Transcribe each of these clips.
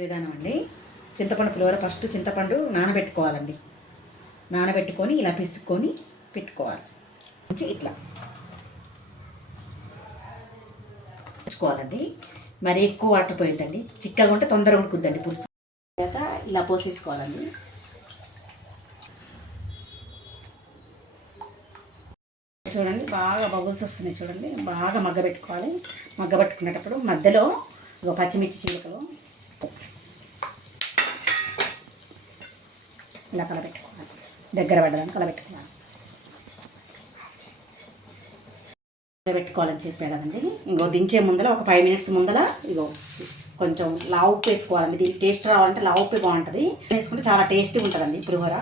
విధానం అండి. చింతపండు పులిహోర ఫస్ట్ చింతపండు నానబెట్టుకోవాలండి. నానబెట్టుకొని ఇలా పిసుక్కొని పెట్టుకోవాలి. కొంచెం ఇట్లా పెట్టుకోవాలండి. మరి ఎక్కువ వాటర్ పోయిద్దండి. చిక్కగా ఉంటే తొందరగా ఉడుకుద్దండి పులుసు. ఇలా పోసేసుకోవాలండి. చూడండి బాగా బబుల్స్ వస్తున్నాయి. చూడండి బాగా మగ్గబెట్టుకోవాలి. మగ్గబెట్టుకునేటప్పుడు మధ్యలో పచ్చిమిర్చి చీలికలు ఇలా కలబెట్టుకోవాలి. దగ్గర పడ్డదాన్ని కలబెట్టుకోవాలి. పెట్టుకోవాలని చెప్పాను కదండి. ఇంకో దించే ముందర ఒక 5 minutes ముందర ఇగో కొంచెం లావు ఉప్పు వేసుకోవాలండి. దీనికి టేస్ట్ రావాలంటే లావు ఉప్పు బాగుంటుంది. వేసుకుంటే చాలా టేస్టీగా ఉంటుందండి పులిహోర.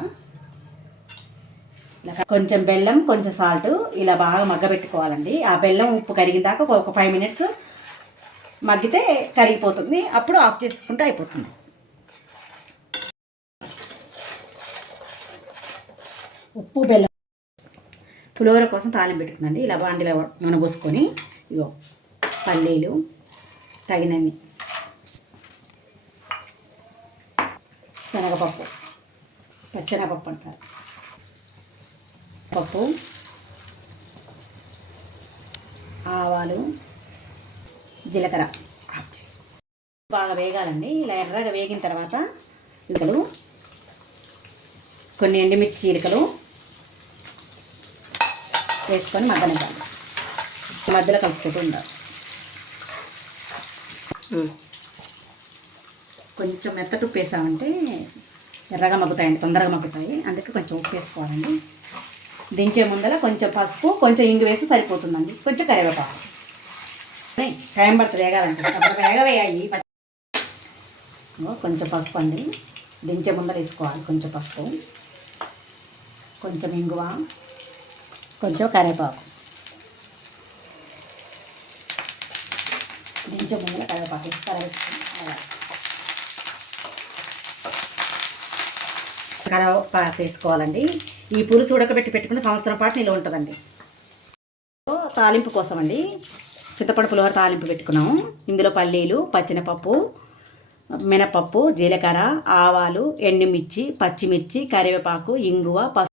ఇలా కొంచెం బెల్లం కొంచెం సాల్ట్ ఇలా బాగా మగ్గబెట్టుకోవాలండి. ఆ బెల్లం ఉప్పు కరిగిన దాకా ఒక 5 minutes మగ్గితే కరిగిపోతుంది. అప్పుడు ఆఫ్ చేసుకుంటే అయిపోతుంది. ఉప్పు బెల్లం పులిహోర కోసం తాలింపు పెట్టుకుందండి. ఇలా బాండిలో నూనె పోసుకొని ఇగో పల్లీలు తగినన్ని, శనగపప్పు పచ్చెనగపప్పు అంటారు, పప్పు, ఆవాలు, జీలకర్ర బాగా వేగాలండి. ఇలా ఎర్రగా వేగిన తర్వాత చీలికలు, కొన్ని ఎండుమిర్చి చీలికలు వేసుకొని మగ్గనివ్వాలి. మధ్యలో కలుపుకుంటూ ఉండాలి. కొంచెం మెత్తటి ఉప్పు వేసామంటే ఎర్రగా మగ్గుతాయండి, తొందరగా మగ్గుతాయి. అందుకే కొంచెం ఉప్పు వేసుకోవాలండి. దించే ముందర కొంచెం పసుపు కొంచెం ఇంగు వేసి సరిపోతుందండి. కొంచెం కరివేపాకు. టైం పడుతుంది వేగాలంటే, అప్పుడు వేగవేయాలి. కొంచెం పసుపు అండి దించే ముందర వేసుకోవాలి. కొంచెం పసుపు, కొంచెం ఇంగువ, కొంచెం కరివేపాకు. దించే ముందర కరివేపాకు వేసుకోవాలండి. ఈ పులుసు ఉడకబెట్టి పెట్టుకుని సంవత్సరం పాటు నిల్వ ఉంటుందండి. తాలింపు కోసం అండి చింతపండు పులిహోర తాలింపు పెట్టుకున్నాము. ఇందులో పల్లీలు, పచ్చెనపప్పు, మినపప్పు, జీలకర్ర, ఆవాలు, ఎండుమిర్చి, పచ్చిమిర్చి, కరివేపాకు, ఇంగువ,